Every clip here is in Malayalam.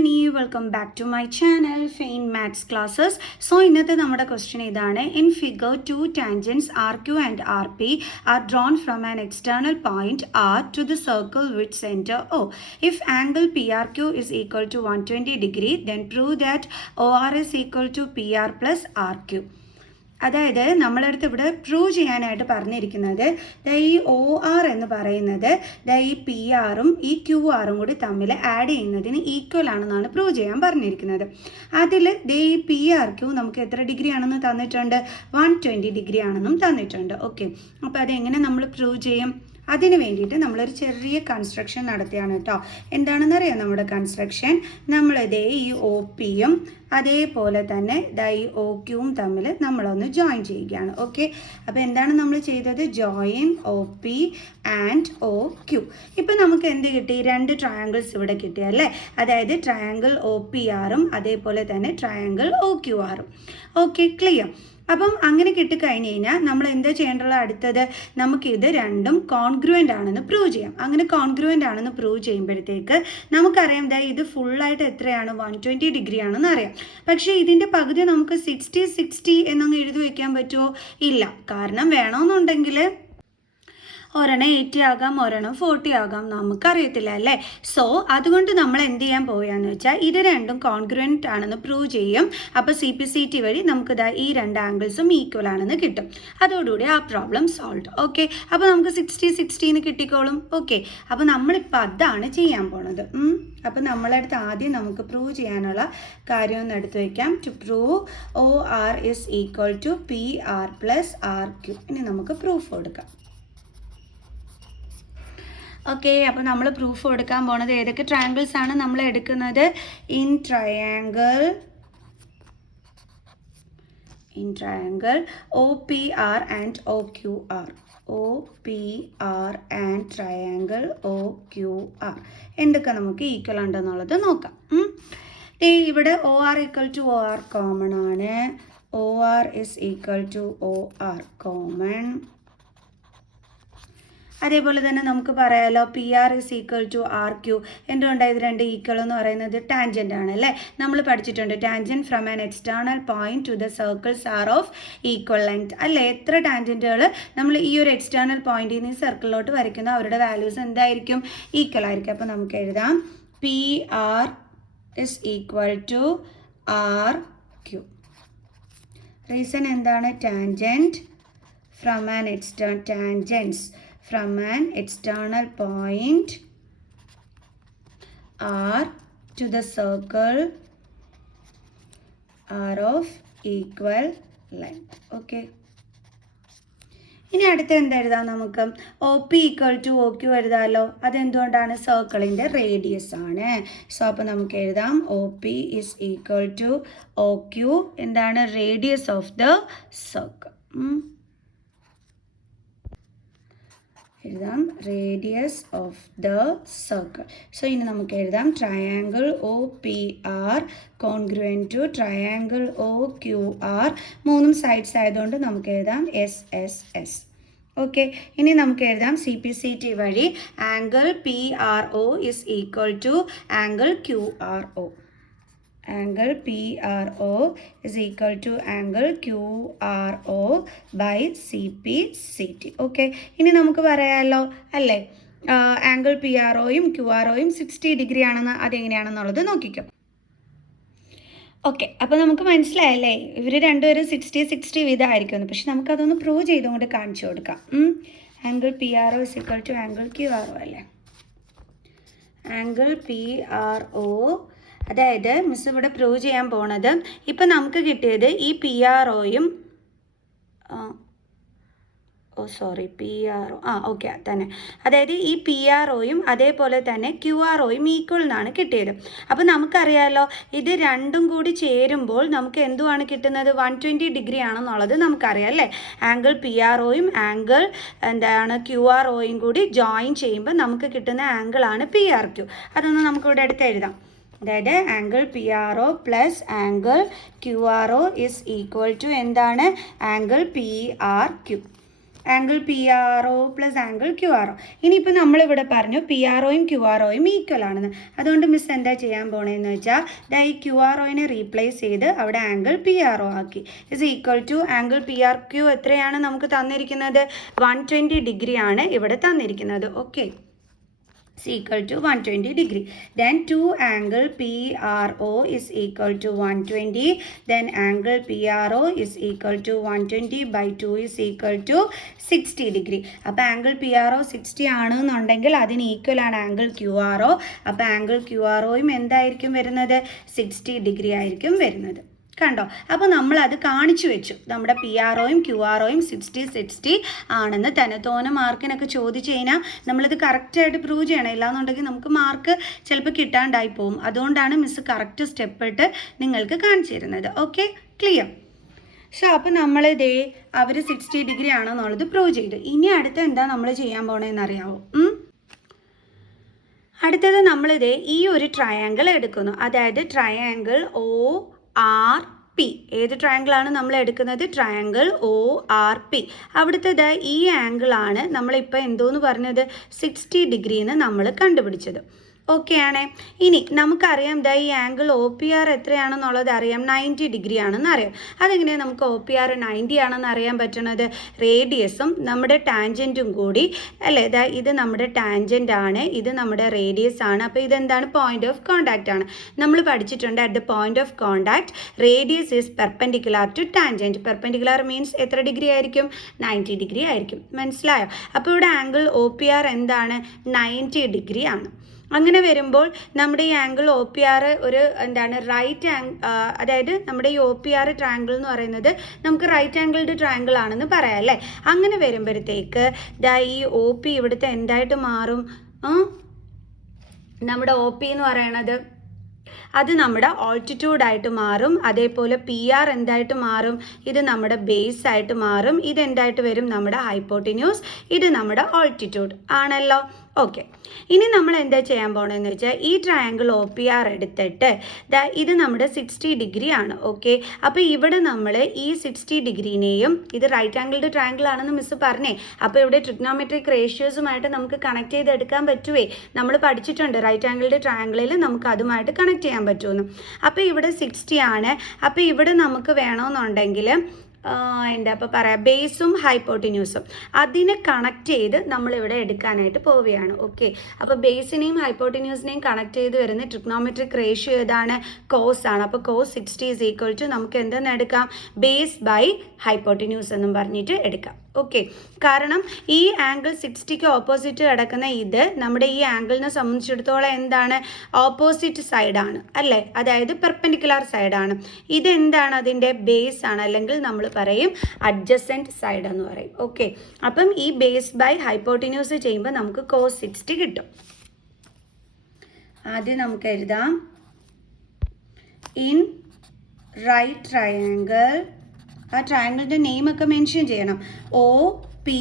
Nandini, welcome back to my channel Faint Maths Classes. So ഇന്നത്തെ നമ്മുടെ question ഇതാണ്. In figure, two tangents RQ and RP are drawn from an external point R to the circle with center O. If angle PRQ is equal to 120 degree, then prove that OR is equal to PR plus RQ. അതായത് നമ്മളടുത്ത് ഇവിടെ പ്രൂവ് ചെയ്യാനായിട്ട് പറഞ്ഞിരിക്കുന്നത് ഈ ഒ ആർ എന്ന് പറയുന്നത് ഈ പി ആറും ഈ ക്യു ആറും കൂടി തമ്മിൽ ആഡ് ചെയ്യുന്നതിന് ഈക്വൽ ആണെന്നാണ് പ്രൂവ് ചെയ്യാൻ പറഞ്ഞിരിക്കുന്നത്. അതിൽ ഈ പി ആർ ക്യു നമുക്ക് എത്ര ഡിഗ്രി ആണെന്ന് തന്നിട്ടുണ്ട്? 120 ഡിഗ്രി ആണെന്നും തന്നിട്ടുണ്ട്. ഓക്കെ, അപ്പോൾ അതെങ്ങനെ നമ്മൾ പ്രൂവ് ചെയ്യും? അതിന് വേണ്ടിയിട്ട് നമ്മളൊരു ചെറിയ കൺസ്ട്രക്ഷൻ നടത്തിയാണ് കേട്ടോ. എന്താണെന്നറിയാം നമ്മുടെ കൺസ്ട്രക്ഷൻ? നമ്മളിതേ ഈ ഒ പിയും അതേപോലെ തന്നെ ഈ ഒ ക്യൂവും തമ്മിൽ നമ്മളൊന്ന് ജോയിൻ ചെയ്യുകയാണ്. ഓക്കെ, അപ്പോൾ എന്താണ് നമ്മൾ ചെയ്തത്? Join O P and O Q. ഇപ്പം നമുക്ക് എന്ത് കിട്ടി? രണ്ട് ട്രയാങ്കിൾസ് ഇവിടെ കിട്ടിയല്ലേ? അതായത് ട്രയാങ്കിൾ ഒ പി ആറും അതേപോലെ തന്നെ ട്രയാങ്കിൾ ഒ ക്യൂ ആറും. Okay, clear. അപ്പം അങ്ങനെ കിട്ടിക്കഴിഞ്ഞ് കഴിഞ്ഞാൽ നമ്മൾ എന്താ ചെയ്യേണ്ടത്? അടുത്തത് നമുക്കിത് രണ്ടും കോൺഗ്രുവൻ്റ് ആണെന്ന് പ്രൂവ് ചെയ്യാം. അങ്ങനെ കോൺഗ്രുവൻ്റ് ആണെന്ന് പ്രൂവ് ചെയ്യുമ്പോഴത്തേക്ക് നമുക്കറിയാം ഇത് ഫുള്ളായിട്ട് എത്രയാണ്? 120 ഡിഗ്രി ആണെന്ന് അറിയാം. പക്ഷേ ഇതിൻ്റെ പകുതി നമുക്ക് 60 എന്നങ്ങ് എഴുതി വയ്ക്കാൻ പറ്റുമോ? ഇല്ല. കാരണം വേണമെന്നുണ്ടെങ്കിൽ ഒരെണ്ണം 80 ആകാം, ഒരെണ്ണം 40 ആകാം, നമുക്കറിയത്തില്ല അല്ലേ? സോ അതുകൊണ്ട് നമ്മൾ എന്ത് ചെയ്യാൻ പോവുകയെന്ന് വെച്ചാൽ ഇത് രണ്ടും കോൺഗ്രുവൻ്റ് ആണെന്ന് പ്രൂവ് ചെയ്യും. അപ്പോൾ CPCT വഴി നമുക്ക് ഈ രണ്ട് ആംഗിൾസും ഈക്വൽ ആണെന്ന് കിട്ടും. അതോടുകൂടി ആ പ്രോബ്ലം സോൾവ്. ഓക്കെ, അപ്പോൾ നമുക്ക് 60 എന്ന് കിട്ടിക്കോളും. ഓക്കെ, അപ്പോൾ നമ്മളിപ്പോൾ അതാണ് ചെയ്യാൻ പോണത്. അപ്പോൾ നമ്മളടുത്ത് ആദ്യം നമുക്ക് പ്രൂവ് ചെയ്യാനുള്ള കാര്യം ഒന്ന് എടുത്തു വയ്ക്കാം. To prove OR is equal to PR plus RQ. ഇനി നമുക്ക് പ്രൂഫ് കൊടുക്കാം. ഓക്കെ, അപ്പോൾ നമ്മൾ പ്രൂഫ് കൊടുക്കാൻ പോണത് ഏതൊക്കെ ട്രയാങ്കിൾസ് ആണ് നമ്മൾ എടുക്കുന്നത്? In triangle OPR and OQR. OPR and triangle OQR എന്തൊക്കെ നമുക്ക് ഈക്വൽ ഉണ്ടെന്നുള്ളത് നോക്കാം. ഇവിടെ OR equal to OR common ആണ്. OR is equal to OR common. അതേപോലെ തന്നെ നമുക്ക് പറയാമല്ലോ PR is equal to RQ. എന്തുകൊണ്ടാണ് ഇത് രണ്ട് ഈക്വൽ എന്ന് പറയുന്നത്? ടാൻജൻ്റ് ആണ് അല്ലേ? നമ്മൾ പഠിച്ചിട്ടുണ്ട് tangent from an external point to the circles R of equal length അല്ലേ? എത്ര ടാൻജൻറ്റുകൾ നമ്മൾ ഈ ഒരു എക്സ്റ്റേണൽ പോയിന്റിൽ നിന്ന് സർക്കിളിലോട്ട് വരയ്ക്കുന്നു അവരുടെ വാല്യൂസ് എന്തായിരിക്കും? ഈക്വൽ ആയിരിക്കും. അപ്പോൾ നമുക്ക് എഴുതാം PR is equal to RQ. Reason എന്താണ്? Tangent from an external point R to the circle are of equal length. Okay. ഇനി അടുത്ത് എന്തെഴുതാം നമുക്ക്? OP ഈക്വൽ ടു OQ എഴുതാമല്ലോ. അതെന്തുകൊണ്ടാണ്? സർക്കിളിൻ്റെ റേഡിയസ് ആണ്. സോ അപ്പോൾ നമുക്ക് എഴുതാം OP is equal to OQ. എന്താണ്? Radius of the circle. എഴുതാം radius of the circle. So ഇനി നമുക്ക് എഴുതാം triangle OPR congruent to triangle OQR. മൂന്നും സൈഡ്സ് ആയതുകൊണ്ട് നമുക്ക് എഴുതാം SSS. ഓക്കെ, ഇനി നമുക്ക് എഴുതാം CPCT വഴി angle PRO is equal to angle QRO. Angle PRO is equal to angle QRO by CPCT. Okay, ഇനി നമുക്ക് പറയാമല്ലോ അല്ലേ ആംഗിൾ PROയും QROയും 60 ഡിഗ്രി ആണെന്ന്. അതെങ്ങനെയാണെന്നുള്ളത് നോക്കിക്കോ. ഓക്കെ, അപ്പോൾ നമുക്ക് മനസ്സിലായല്ലേ ഇവർ രണ്ടുപേരും 60 വീതമായിരിക്കുമെന്ന്. പക്ഷെ നമുക്കതൊന്ന് പ്രൂവ് ചെയ്തുകൊണ്ട് കാണിച്ചു കൊടുക്കാം. Angle PRO is equal to angle QRO അല്ലേ? ആംഗിൾ PRO അതായത് മിസ് ഇവിടെ പ്രൂവ് ചെയ്യാൻ പോണത് ഇപ്പം നമുക്ക് കിട്ടിയത് ഈ PROയും ഓക്കെ തന്നെ. അതായത് ഈ PROയും അതേപോലെ തന്നെ QROയും ഈക്വൽ എന്നാണ് കിട്ടിയത്. അപ്പോൾ നമുക്കറിയാമല്ലോ ഇത് രണ്ടും കൂടി ചേരുമ്പോൾ നമുക്ക് എന്തുവാണ് കിട്ടുന്നത്? 120 ഡിഗ്രി ആണെന്നുള്ളത് നമുക്കറിയാം അല്ലേ? ആംഗിൾ PROയും ആംഗിൾ QROയും കൂടി ജോയിൻ ചെയ്യുമ്പോൾ നമുക്ക് കിട്ടുന്ന ആംഗിളാണ് PRQ. അതൊന്ന് നമുക്കിവിടെ എടുത്ത് എഴുതാം. അതായത് angle PRO plus angle QRO is equal to എന്താണ്? Angle PRQ. Angle P R O plus angle Q R O. ഇനിയിപ്പോൾ നമ്മളിവിടെ പറഞ്ഞു പി ആർ ഒയും ക്യു ആർ ഒയും ഈക്വൽ ആണെന്ന്. അതുകൊണ്ട് മിസ് എന്താ ചെയ്യാൻ പോണേന്ന് വെച്ചാൽ ഈ ക്യു ആർ ഒയിനെ റീപ്ലേസ് ചെയ്ത് അവിടെ ആംഗിൾ പി ആർ ഒ ആക്കി. Is equal to angle P R Q എത്രയാണ് നമുക്ക് തന്നിരിക്കുന്നത്? 120 ഡിഗ്രി ആണ് ഇവിടെ തന്നിരിക്കുന്നത്. Okay, is equal to 120 degree. Then 2 angle PRO is equal to 120. Then angle PRO is equal to 120 by 2 is equal to 60 degree. അപ്പോൾ ആംഗിൾ പി ആർ ഒ 60 ആണെന്നുണ്ടെങ്കിൽ അതിന് ഈക്വൽ ആണ് ആംഗിൾ ക്യു ആർ ഒ. അപ്പോൾ ആംഗിൾ ക്യു ആർ ഒയും എന്തായിരിക്കും വരുന്നത്? 60 ഡിഗ്രി ആയിരിക്കും വരുന്നത്. കണ്ടോ? അപ്പോൾ നമ്മളത് കാണിച്ചു വെച്ചു. നമ്മുടെ പി ആർ ഒയും ക്യു ആർ ഒയും 60 ആണെന്ന് തന്നെ. തോന്നെ മാർക്കിനൊക്കെ ചോദിച്ചു കഴിഞ്ഞാൽ നമ്മളിത് കറക്റ്റായിട്ട് പ്രൂവ് ചെയ്യണം. ഇല്ലാന്നുണ്ടെങ്കിൽ നമുക്ക് മാർക്ക് ചിലപ്പോൾ കിട്ടാണ്ടായി പോകും. അതുകൊണ്ടാണ് മിസ് കറക്റ്റ് സ്റ്റെപ്പ് ഇട്ട് നിങ്ങൾക്ക് കാണിച്ചു തരുന്നത്. Okay, clear? സോ അപ്പോൾ നമ്മളിതേ അവർ 60 ഡിഗ്രി ആണെന്നുള്ളത് പ്രൂവ് ചെയ്തു. ഇനി അടുത്ത എന്താ നമ്മൾ ചെയ്യാൻ പോണതെന്ന് അറിയാമോ? അടുത്തത് നമ്മളിതേ ഈ ഒരു ട്രയാങ്കിൾ എടുക്കുന്നു. അതായത് ട്രയാങ്കിൾ ഒ ആർ പി. ഏത് ട്രയാങ്കിളാണ് നമ്മൾ എടുക്കുന്നത്? Triangle O R P. അവിടുത്തെ ഈ ആംഗിളാണ് നമ്മളിപ്പോൾ എന്തോന്ന് പറഞ്ഞത്? 60 ഡിഗ്രിന്ന് നമ്മൾ കണ്ടുപിടിച്ചത്. ഓക്കെ ആണേ. ഇനി നമുക്കറിയാം ഈ ആംഗിൾ ഒ പി ആർ എത്രയാണെന്നുള്ളത് അറിയാം. 90 ഡിഗ്രി ആണെന്ന് അറിയാം. അതെങ്ങനെയാണ് നമുക്ക് ഒ പി ആർ 90 ആണെന്ന് അറിയാൻ പറ്റുന്നത്? റേഡിയസും നമ്മുടെ ടാൻജൻറ്റും കൂടി അല്ലേ? ഇത് നമ്മുടെ ടാൻജൻ്റ് ആണ്, ഇത് നമ്മുടെ റേഡിയസ് ആണ്. അപ്പോൾ ഇതെന്താണ്? പോയിന്റ് ഓഫ് കോണ്ടാക്റ്റ് ആണ്. നമ്മൾ പഠിച്ചിട്ടുണ്ട് at the point of contact radius is perpendicular to tangent. Perpendicular means എത്ര ഡിഗ്രി ആയിരിക്കും? 90 ഡിഗ്രി ആയിരിക്കും. മനസ്സിലായോ? അപ്പോൾ ഇവിടെ ആംഗിൾ ഒ പി ആർ എന്താണ്? 90 ഡിഗ്രി ആണ്. അങ്ങനെ വരുമ്പോൾ നമ്മുടെ ഈ ആംഗിൾ ഒ പി ആർ ഒരു എന്താണ്? റൈറ്റ് അതായത് നമ്മുടെ ഈ ഒ പി ആർ ട്രയാങ്കിൾ എന്ന് പറയുന്നത് നമുക്ക് റൈറ്റ് ആംഗിൾഡ് ട്രയാങ്കിൾ ആണെന്ന് പറയാം അല്ലേ? അങ്ങനെ വരുമ്പോഴത്തേക്ക് ഈ ഒ പി ഇവിടുത്തെ എന്തായിട്ട് മാറും? നമ്മുടെ ഒ പി എന്ന് പറയണത് അത് നമ്മുടെ ഓൾട്ടിറ്റ്യൂഡായിട്ട് മാറും. അതേപോലെ പി ആർ എന്തായിട്ട് മാറും? ഇത് നമ്മുടെ ബേസ് ആയിട്ട് മാറും. ഇതെന്തായിട്ട് വരും? നമ്മുടെ ഹൈപ്പോട്ടിന്യൂസ്. ഇത് നമ്മുടെ ഓൾട്ടിറ്റ്യൂഡ് ആണല്ലോ. ഓക്കെ, ഇനി നമ്മൾ എന്താ ചെയ്യാൻ പോകണമെന്ന് വെച്ചാൽ ഈ ട്രയാങ്കിൾ ഒ പി ആർ എടുത്തിട്ട് ഇത് നമ്മുടെ 60 ഡിഗ്രി ആണ്. ഓക്കെ, അപ്പോൾ ഇവിടെ നമ്മൾ ഈ 60 ഡിഗ്രീനെയും ഇത് റൈറ്റ് ആംഗിൾഡ് ട്രയാങ്കിൾ ആണെന്ന് മിസ് പറഞ്ഞേ. അപ്പോൾ ഇവിടെ ട്രിഗ്നോമെട്രിക് റേഷ്യോസുമായിട്ട് നമുക്ക് കണക്ട് ചെയ്തെടുക്കാൻ പറ്റുമേ. നമ്മൾ പഠിച്ചിട്ടുണ്ട് റൈറ്റ് ആംഗിൾഡ് ട്രയാങ്കിളിൽ നമുക്ക് അതുമായിട്ട് കണക്ട് ചെയ്യാൻ പറ്റുമെന്ന്. അപ്പോൾ ഇവിടെ 60 ആണ്. അപ്പോൾ ഇവിടെ നമുക്ക് വേണമെന്നുണ്ടെങ്കിൽ എന്താ ഇപ്പോൾ പറയാം, ബേസും ഹൈപ്പോട്ടിന്യൂസും അതിനെ കണക്ട് ചെയ്ത് നമ്മളിവിടെ എടുക്കാനായിട്ട് പോവുകയാണ്. ഓക്കെ, അപ്പോൾ ബേസിനെയും ഹൈപ്പോട്ടിന്യൂസിനെയും കണക്ട് ചെയ്ത് വരുന്ന ട്രിഗ്നോമെട്രിക് റേഷ്യോ ഏതാണ്? കോസ് ആണ്. അപ്പോൾ കോസ് 60 ഈസ് ഈക്വൽ ടു നമുക്ക് എന്തെന്ന് എടുക്കാം? ബേസ് ബൈ ഹൈപ്പോട്ടിന്യൂസ് എന്നും പറഞ്ഞിട്ട് എടുക്കാം. ഓക്കെ, കാരണം ഈ ആംഗിൾ 60ക്ക് ഓപ്പോസിറ്റ് കിടക്കുന്ന ഇത് നമ്മുടെ ഈ ആംഗിളിനെ സംബന്ധിച്ചിടത്തോളം എന്താണ്? ഓപ്പോസിറ്റ് സൈഡാണ് അല്ലേ? അതായത് പെർപെൻഡിക്കുലർ സൈഡാണ്. ഇതെന്താണ്? അതിൻ്റെ ബേസ് ആണ്, അല്ലെങ്കിൽ നമ്മൾ പറയും അഡ്ജസൻറ്റ് സൈഡ് എന്ന് പറയും. ഓക്കെ, അപ്പം ഈ ബേസ് ബൈ ഹൈപ്പോട്ടിന്യൂസ് ചെയ്യുമ്പോൾ നമുക്ക് കോസ് 60 കിട്ടും. ആദ്യം നമുക്ക് എഴുതാം ഇൻ റൈറ്റ് ട്രയാങ്കിൾ. ആ ട്രയാങ്കിളിൻ്റെ നെയിമൊക്കെ മെൻഷൻ ചെയ്യണം. O P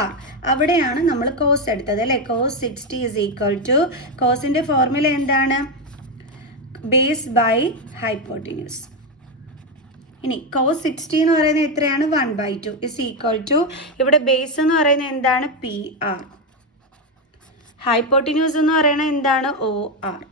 R. അവിടെയാണ് നമ്മൾ കോസ് എടുത്തത് അല്ലേ? കോസ് 60 ഈസ് ഈക്വൽ ടു കോസിൻ്റെ ഫോർമുല എന്താണ്? Base by hypotenuse. ഇനി കോസ് 60 എന്ന് പറയുന്നത് എത്രയാണ്? 1/2 ഇസ് ഈക്വൽ ടു ഇവിടെ ബേസ് എന്ന് പറയുന്നത് എന്താണ്? P R. ഹൈപ്പോട്ടിന്യൂസ് എന്ന് പറയുന്നത് എന്താണ്? O R.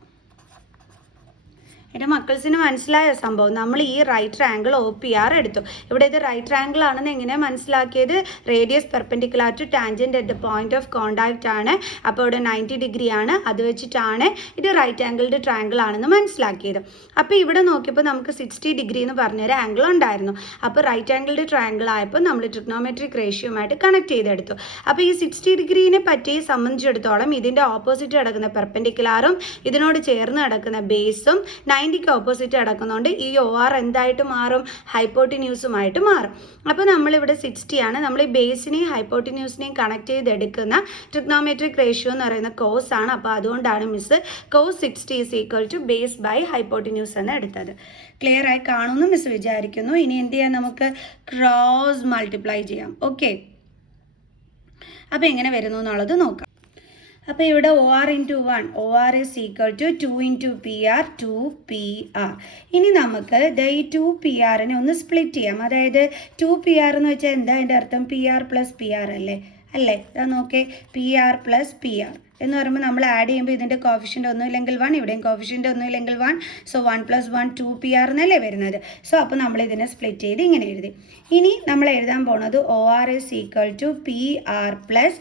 എൻ്റെ മക്കൾസിന് മനസ്സിലായ സംഭവം? നമ്മൾ ഈ right triangle O P R എടുത്തു. ഇവിടെ ഇത് റൈറ്റ് ട്രയാങ്കിൾ ആണെന്ന് എങ്ങനെയാണ് മനസ്സിലാക്കിയത്? Radius perpendicular to tangent at the point of contact ആണ്. അപ്പോൾ ഇവിടെ 90 ഡിഗ്രി ആണ്. അത് വെച്ചിട്ടാണ് ഇത് റൈറ്റ് ആംഗിൾഡ് ട്രയാങ്കിൾ ആണെന്ന് മനസ്സിലാക്കിയത്. അപ്പോൾ ഇവിടെ നോക്കിയപ്പോൾ നമുക്ക് 60 ഡിഗ്രി എന്ന് പറഞ്ഞൊരു ആംഗിൾ ഉണ്ടായിരുന്നു. അപ്പോൾ റൈറ്റ് ആംഗിൾഡ് ട്രയാങ്കിൾ ആയപ്പോൾ നമ്മൾ ട്രിഗ്നോമെട്രിക് റേഷ്യോയുമായിട്ട് കണക്ട് ചെയ്തെടുത്തു. അപ്പോൾ ഈ 60 ഡിഗ്രീനെ പറ്റി സംബന്ധിച്ചിടത്തോളം ഇതിൻ്റെ ഓപ്പോസിറ്റ് കിടക്കുന്ന പെർപെൻഡിക്കുലറും ഇതിനോട് ചേർന്ന് കിടക്കുന്ന ബേസും 90ക്ക് ഓപ്പോസിറ്റ് കിടക്കുന്നതുകൊണ്ട് ഈ ഒ ആർ എന്തായിട്ട് മാറും? ഹൈപ്പോട്ടിന്യൂസുമായിട്ട് മാറും. അപ്പോൾ നമ്മളിവിടെ 60 ആണ്. നമ്മൾ ഈ ബേസിനെയും ഹൈപ്പോട്ടിന്യൂസിനെയും കണക്ട് ചെയ്തെടുക്കുന്ന ട്രിഗ്നോമെട്രിക് റേഷ്യോ എന്ന് പറയുന്ന കോസ് ആണ്. അപ്പോൾ അതുകൊണ്ടാണ് മിസ് cos 60 is equal to base by hypotenuse എന്ന് എടുത്തത്. ക്ലിയർ ആയി കാണുമെന്ന് മിസ് വിചാരിക്കുന്നു. ഇനി എന്ത് ചെയ്യാം? നമുക്ക് ക്രോസ് മൾട്ടിപ്ലൈ ചെയ്യാം. ഓക്കെ, അപ്പോൾ എങ്ങനെ വരുന്നു എന്നുള്ളത് നോക്കാം. അപ്പോൾ ഇവിടെ OR into 1, OR is equal to 2 into PR, 2PR. ഇനി നമുക്ക് ഈ 2PRനെ ഒന്ന് സ്പ്ലിറ്റ് ചെയ്യാം. അതായത് 2PR എന്ന് വെച്ചാൽ എന്താ അതിൻ്റെ അർത്ഥം? PR പ്ലസ് PR അല്ലേ? നോക്കേ, PR പ്ലസ് PR എന്ന് പറയുമ്പോൾ നമ്മൾ ആഡ് ചെയ്യുമ്പോൾ ഇതിൻ്റെ കോഫിഷ്യൻ്റ് ഒന്നുമില്ലെങ്കിൽ 1, ഇവിടെയും കോഫിഷ്യൻ്റ് ഒന്നുമില്ലെങ്കിൽ 1. സോ 1 + 1 2PR എന്നല്ലേ വരുന്നത്. സോ അപ്പോൾ നമ്മൾ ഇതിനെ സ്പ്ലിറ്റ് ചെയ്ത് ഇങ്ങനെ എഴുതി. ഇനി നമ്മൾ എഴുതാൻ പോണത് OR is equal to PR plus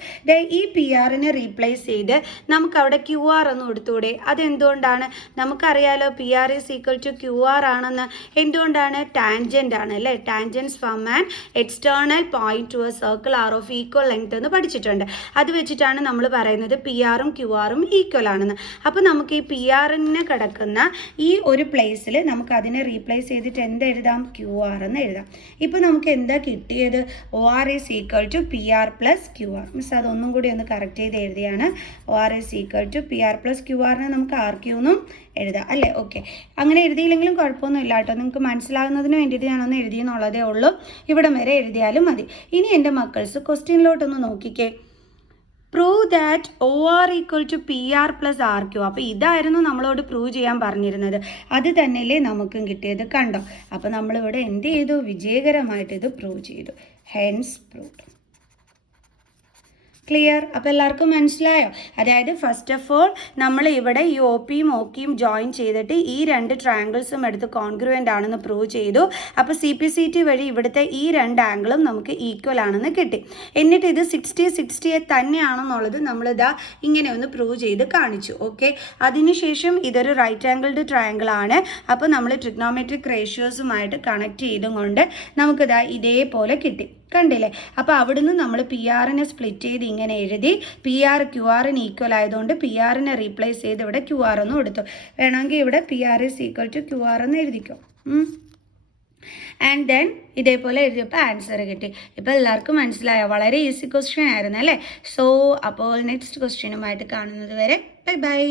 ഈ PRനെ റീപ്ലേസ് ചെയ്ത് നമുക്ക് അവിടെ QR ഒന്ന് കൊടുത്തൂടെ? അതെന്തുകൊണ്ടാണ്? നമുക്കറിയാലോ PR is equal to QR ആണെന്ന്. എന്തുകൊണ്ടാണ്? ടാൻജൻ്റ് ആണ് അല്ലേ? Tangents from an external point to a circle are of equal length എന്ന് പഠിച്ചിട്ടുണ്ട്. അത് വെച്ചിട്ടാണ് നമ്മൾ പറയുന്നത് PRും QRും ഈക്വൽ ആണെന്ന്. അപ്പോൾ നമുക്ക് ഈ PRന് കിടക്കുന്ന ഈ ഒരു പ്ലേസിൽ നമുക്ക് അതിനെ റീപ്ലേസ് ചെയ്തിട്ട് എന്തെഴുതാം? QR എന്ന് എഴുതാം. ഇപ്പോൾ നമുക്ക് എന്താ കിട്ടിയത്? OR is equal to PR plus QR. Miss അതൊന്നും കൂടി ഒന്ന് കറക്റ്റ് ചെയ്ത് എഴുതിയാണ്. OR is equal to PR plus QRനെ നമുക്ക് RQ എന്നും എഴുതാം അല്ലേ? ഓക്കെ, അങ്ങനെ എഴുതിയില്ലെങ്കിലും കുഴപ്പമൊന്നുമില്ല കേട്ടോ. നിങ്ങൾക്ക് മനസ്സിലാകുന്നതിന് വേണ്ടിയിട്ട് ഞാനൊന്ന് എഴുതിയെന്നുള്ളതേ ഉള്ളൂ. ഇവിടം വരെ എഴുതിയാലും മതി. ഇനി എൻ്റെ മക്കൾസ് ക്വസ്റ്റ്യനിലോട്ടൊന്ന് നോക്കിക്കേ. Prove that OR equal to PR plus RQ. അപ്പോൾ ഇതായിരുന്നു നമ്മളോട് പ്രൂവ് ചെയ്യാൻ പറഞ്ഞിരുന്നത്. അത് തന്നെയല്ലേ നമുക്കും കിട്ടിയത്, കണ്ടോ? അപ്പോൾ നമ്മളിവിടെ എന്ത് ചെയ്തു? വിജയകരമായിട്ട് ഇത് പ്രൂവ് ചെയ്തു. Hence proved. ക്ലിയർ? അപ്പോൾ എല്ലാവർക്കും മനസ്സിലായോ? അതായത് ഫസ്റ്റ് ഓഫ് ഓൾ നമ്മൾ ഇവിടെ ഈ OPയും OQയും ജോയിൻ ചെയ്തിട്ട് ഈ രണ്ട് ട്രയാങ്കിൾസും എടുത്ത് കോൺഗ്രുവൻ്റ് ആണെന്ന് പ്രൂവ് ചെയ്തു. അപ്പോൾ CPCT വഴി ഇവിടുത്തെ ഈ രണ്ട് ആംഗിളും നമുക്ക് ഈക്വൽ ആണെന്ന് കിട്ടി. എന്നിട്ട് ഇത് 60 തന്നെയാണെന്നുള്ളത് നമ്മളിതാ ഇങ്ങനെ ഒന്ന് പ്രൂവ് ചെയ്ത് കാണിച്ചു. ഓക്കെ, അതിനുശേഷം ഇതൊരു റൈറ്റ് ആംഗിൾഡ് ട്രയാങ്കിൾ ആണ്. അപ്പോൾ നമ്മൾ ട്രിഗ്നോമെട്രിക് റേഷ്യോസുമായിട്ട് കണക്ട് ചെയ്തും കൊണ്ട് നമുക്കിതാ ഇതേപോലെ കിട്ടി. കണ്ടില്ലേ? അപ്പോൾ അവിടുന്ന് നമ്മൾ PRനെ സ്പ്ലിറ്റ് ചെയ്ത് ഇങ്ങനെ എഴുതി. PR QRന് ഈക്വൽ ആയതുകൊണ്ട് PRനെ റീപ്ലേസ് ചെയ്ത് ഇവിടെ QR എന്ന് കൊടുത്തു. വേണമെങ്കിൽ ഇവിടെ PR is equal to QR എന്ന് എഴുതിക്കോ. ആൻഡ് ദെൻ ഇതേപോലെ എഴുതിയപ്പോൾ ആൻസർ കിട്ടി. ഇപ്പോൾ എല്ലാവർക്കും മനസ്സിലായോ? വളരെ ഈസി ക്വസ്റ്റ്യൻ ആയിരുന്നു അല്ലേ? സോ അപ്പോൾ നെക്സ്റ്റ് ക്വസ്റ്റ്യനുമായിട്ട് കാണുന്നത് വരെ ബൈ ബൈ.